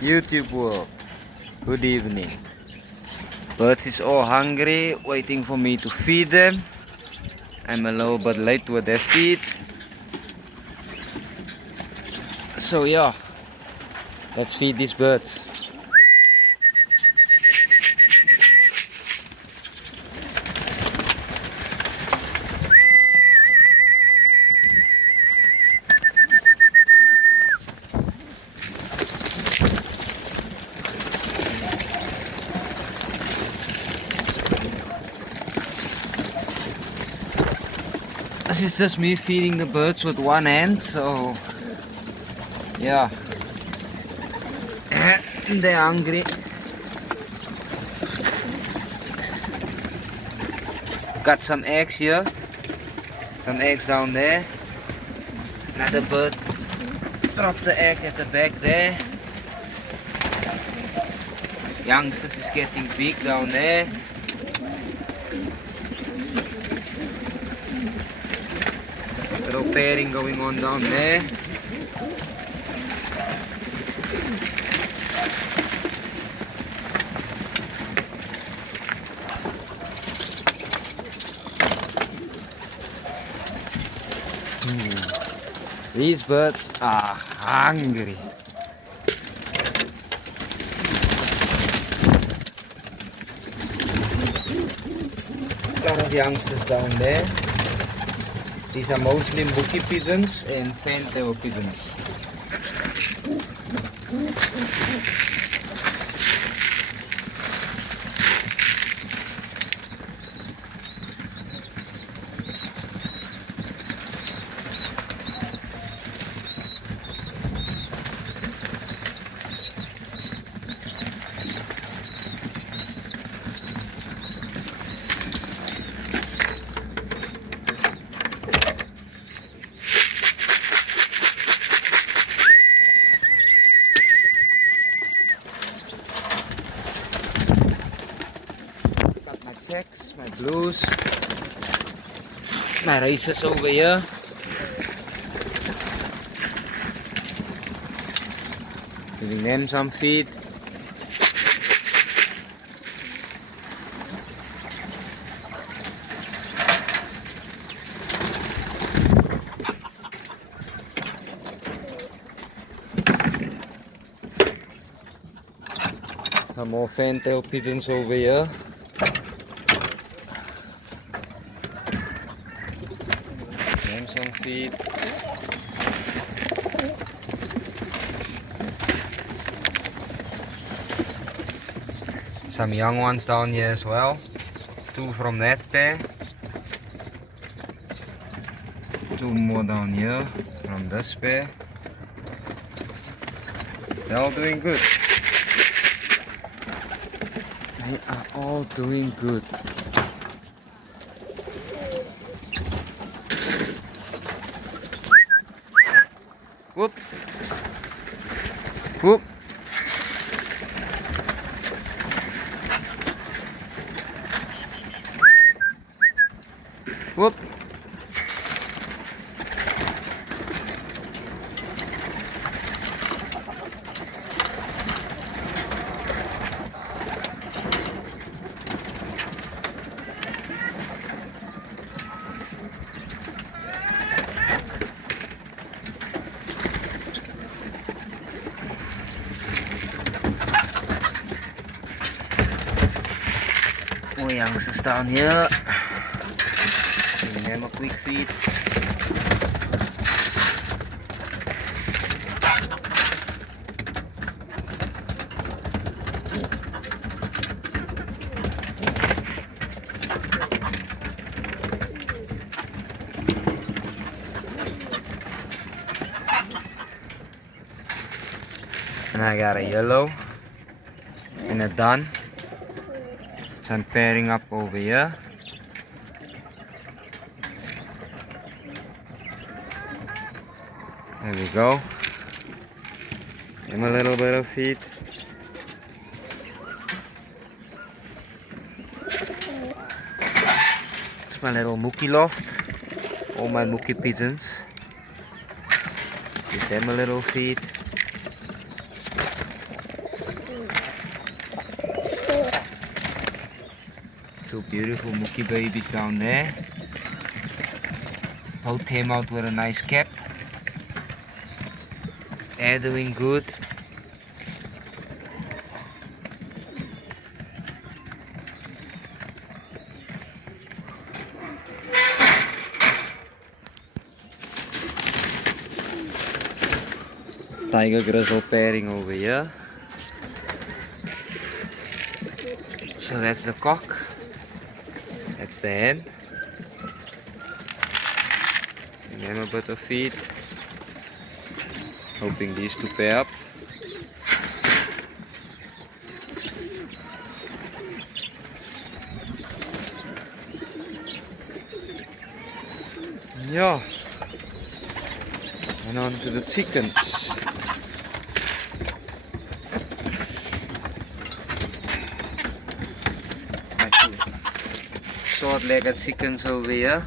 YouTube world. Good evening. Birds is all hungry, waiting for me to feed them. I'm a little bit late with their feed. So yeah, let's feed these birds. This is just me feeding the birds with one hand, so yeah, they're hungry. Got some eggs here, some eggs down there. Another bird dropped the egg at the back there. Youngsters is getting big down there. Little pairing going on down there. These birds are hungry. A lot of youngsters down there. These are mostly Mookie pigeons and fantail pigeons. Checks, my blues, my races over here. Giving them some feed. Some more fantail pigeons over here. Some feed. Some young ones down here as well. Two from that pair. Two more down here from this pair. They're all doing good. They are all doing good. Whoop. Whoop. Whoop. Oh, youngsters down here. Giving them a quick feed. And I got a yellow and a dun. So I'm pairing up over here. There we go. Give him a little bit of feed. It's my little Mookie loft. All my Mookie pigeons. Give them a little feed. two beautiful mookie babies down there. Both came out with a nice cap. They're doing good. Tiger grizzle pairing over here. So that's the cock. That's the hen. Give them a bit of feed. Hoping these two pair up. Yeah. And on to the chickens. My two short-legged chickens over here.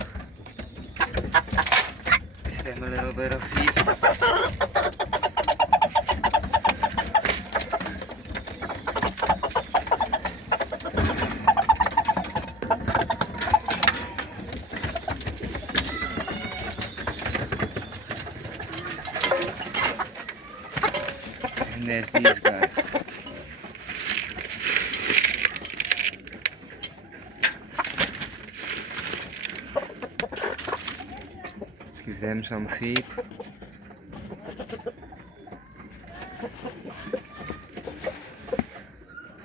Give them a little bit of feed. And there's these guys. Give them some feed.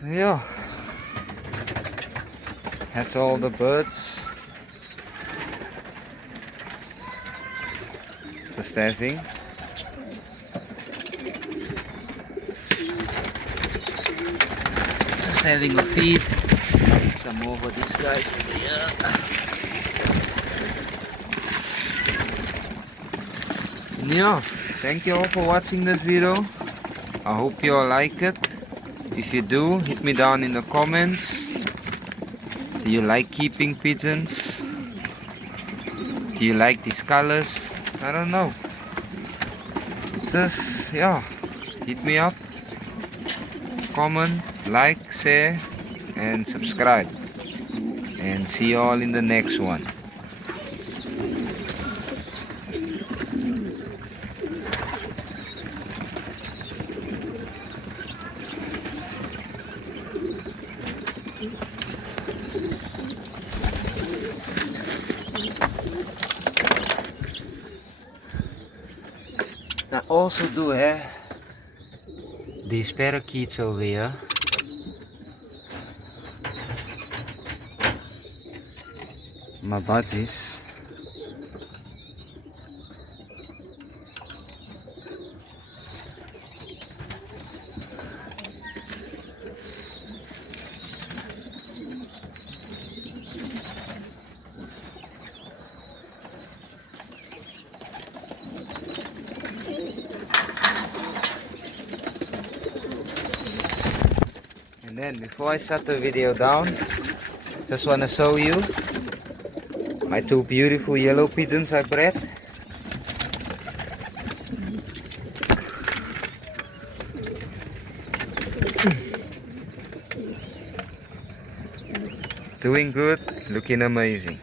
Yeah, that's all the birds. Just staffing. Just having a feed. Some more for these guys over here. Yeah, thank you all for watching this video. I hope you all like it. If you do, hit me down in the comments. Do you like keeping pigeons? Do you like these colors? I don't know. Just, yeah, hit me up. Comment, like, share, and subscribe. And see you all in the next one. I also do have these parakeets over here. My budgies. And then before I shut the video down, just want to show you my two beautiful yellow pigeons I bred. Doing good, looking amazing.